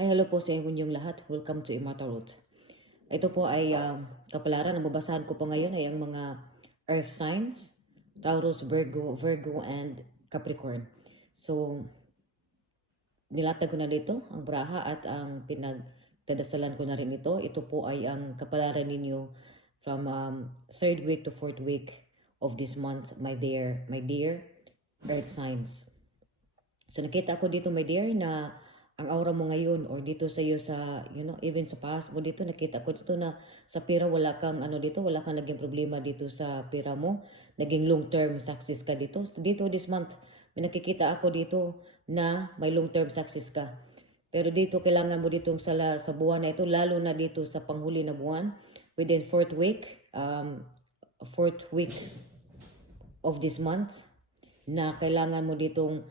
Hi, hello po sa inyong lahat. Welcome to Immortal. Ito po ay kapalaran. Ang mabasahan ko po ngayon ay ang mga earth signs, Taurus, Virgo, and Capricorn. So, nilatag ko na dito ang braha at ang pinagdadasalan ko na rin ito. Ito po ay ang kapalaran ninyo from 3rd week to 4th week of this month, my dear earth signs. So nakita ko dito, my dear, na ang aura mo ngayon or dito sa iyo sa, even sa past mo dito, nakita ko dito na sa pera wala kang wala kang naging problema dito sa pera mo. Naging long-term success ka dito. So, dito this month, may nakikita ako dito na may long-term success ka. Pero dito kailangan mo ditong sa buwan na ito, lalo na dito sa panghuli na buwan, within fourth week of this month, na kailangan mo ditong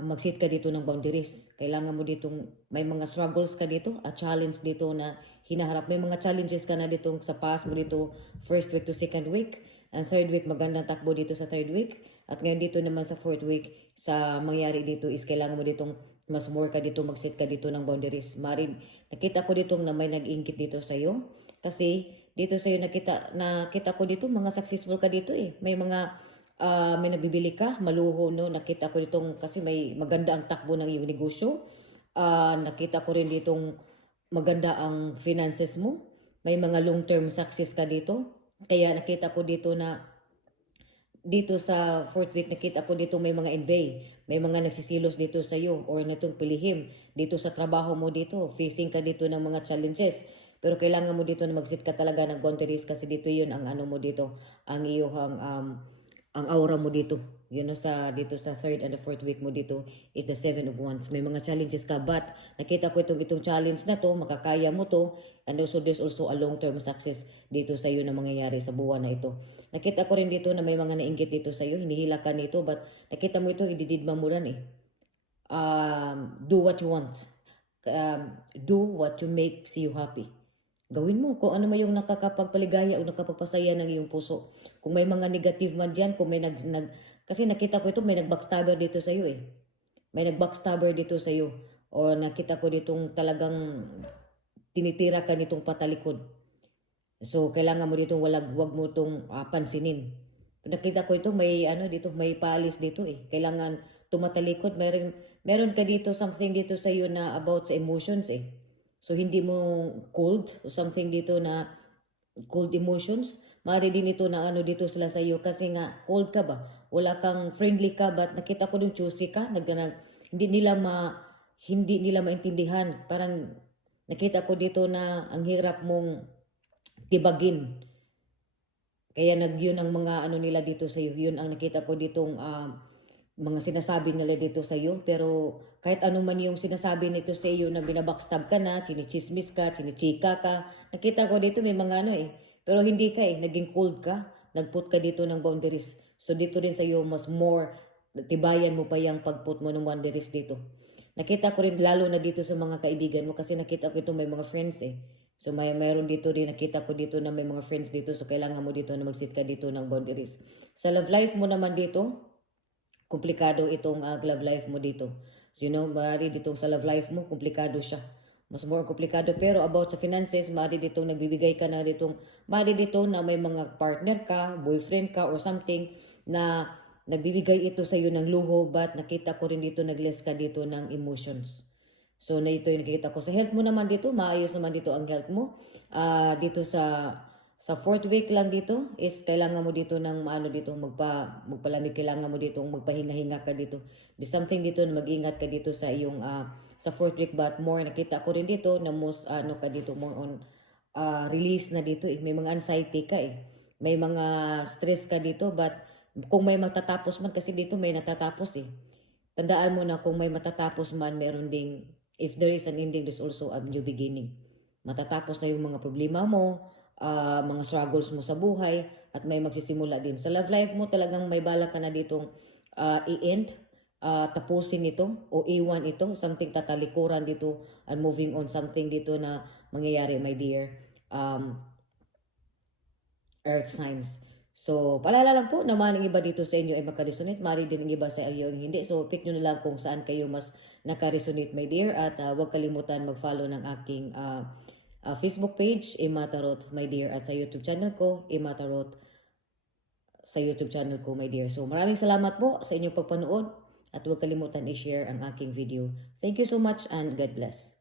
mag-set ka dito ng boundaries. Kailangan mo ditong, may mga struggles ka dito, a challenge dito na hinaharap. May mga challenges ka na dito sa past mo dito, first week to second week. And third week, magandang takbo dito sa third week. At ngayon dito naman sa fourth week, sa mangyari dito is kailangan mo ditong mas more ka dito, mag-set ka dito ng boundaries. Marin, nakita ko dito na may nag-ingkit dito sa iyo. Kasi dito sa iyo nakita ko dito, mga successful ka dito eh. May nabibili ka, maluho, no? Nakita ko ditong, kasi may maganda ang takbo ng iyong negosyo. Nakita ko rin ditong maganda ang finances mo. May mga long-term success ka dito. Kaya nakita ko dito na dito sa fourth week, nakita ko dito may mga envy. May mga nagsisilos dito sa iyo or natong pilihim. Dito sa trabaho mo dito, facing ka dito ng mga challenges. Pero kailangan mo dito na mag-set ka talaga ng boundaries kasi dito yun ang ano mo dito, ang iyong ang aura mo dito. Dito sa third and the fourth week mo dito is the 7 of Wands. May mga challenges ka, but nakita ko itong challenge na to, makakaya mo to, and also there's also a long-term success dito sa iyo na mangyayari sa buwan na ito. Nakita ko rin dito na may mga nainggit dito sa iyo, hinihila ka nito, but nakita mo ito, idididma mo rin eh. Do what you want. Do what you makes you happy. Gawin mo kung ano man yung nakakapagpaligaya o nakapagpasaya ng iyong puso. Kung may mga negative man dyan, kung may kasi nakita ko ito, may nag-backstabber dito sa iyo eh. May nag-backstabber dito sa iyo. O nakita ko ditong talagang tinitira ka nitong patalikod. So, kailangan mo ditong wag mo itong pansinin. Nakita ko ito, may paalis dito eh. Kailangan tumatalikod. Meron ka dito, something dito sa iyo na about sa emotions eh. So, hindi mo cold o something dito na cold emotions. Mari din ito na dito sila sa iyo kasi nga cold ka ba? Wala kang friendly ka, but nakita ko dun choosy ka. Hindi nila maintindihan. Parang nakita ko dito na ang hirap mong tibagin. Kaya yun ang mga nila dito sa iyo. Yun ang nakita ko ditong mga sinasabi nila dito sa iyo. Pero kahit ano man yung sinasabi nito sa iyo na binabackstab ka na, chinichismis ka, chinichika ka, nakita ko dito may mga pero hindi ka naging cold ka, nagput ka dito ng boundaries. So dito rin sa iyo mas more, tibayan mo pa yung pagput mo ng boundaries dito. Nakita ko rin lalo na dito sa mga kaibigan mo kasi nakita ko ito may mga friends eh. So mayroon dito rin, nakita ko dito na may mga friends dito, so kailangan mo dito na mag-set ka dito ng boundaries. Sa love life mo naman dito, komplikado itong love life mo dito. So maaari ditong sa love life mo, komplikado siya. Mas more komplikado. Pero about sa finances, maaari ditong nagbibigay ka na ditong, maaari dito na may mga partner ka, boyfriend ka, or something na nagbibigay ito sa iyo ng luho, but nakita ko rin dito, nagless ka dito ng emotions. So na ito yung nakikita ko. Sa health mo naman dito, maayos naman dito ang health mo. Dito sa fourth week lang dito is kailangan mo dito ng magpalamig, kailangan mo dito magpahinga-hinga ka dito. There's something dito na mag-ingat ka dito sa iyong sa fourth week, but more nakita ko rin dito na most ka dito more on release na dito eh. May mga anxiety ka eh. May mga stress ka dito, but kung may matatapos man, kasi dito may natatapos eh. Tandaan mo na kung may matatapos man, meron ding, if there is an ending, there's also a new beginning. Matatapos na yung mga problema mo, mga struggles mo sa buhay, at may magsisimula din. Sa love life mo, talagang may bala ka na ditong i-end, tapusin ito, o iwan ito, something tatalikuran dito, and moving on, something dito na mangyayari, my dear earth signs. So, paalala lang po na maaaring iba dito sa inyo ay makaresonate, maaari din ang iba sa iyo ang hindi. So, pick nyo na lang kung saan kayo mas nakaresonate, my dear. At huwag kalimutan mag-follow ng aking Facebook page, Emma Tarot, my dear. At sa YouTube channel ko, Emma Tarot, sa YouTube channel ko, my dear. So, maraming salamat po sa inyong pagpanood. At huwag kalimutan i-share ang aking video. Thank you so much and God bless.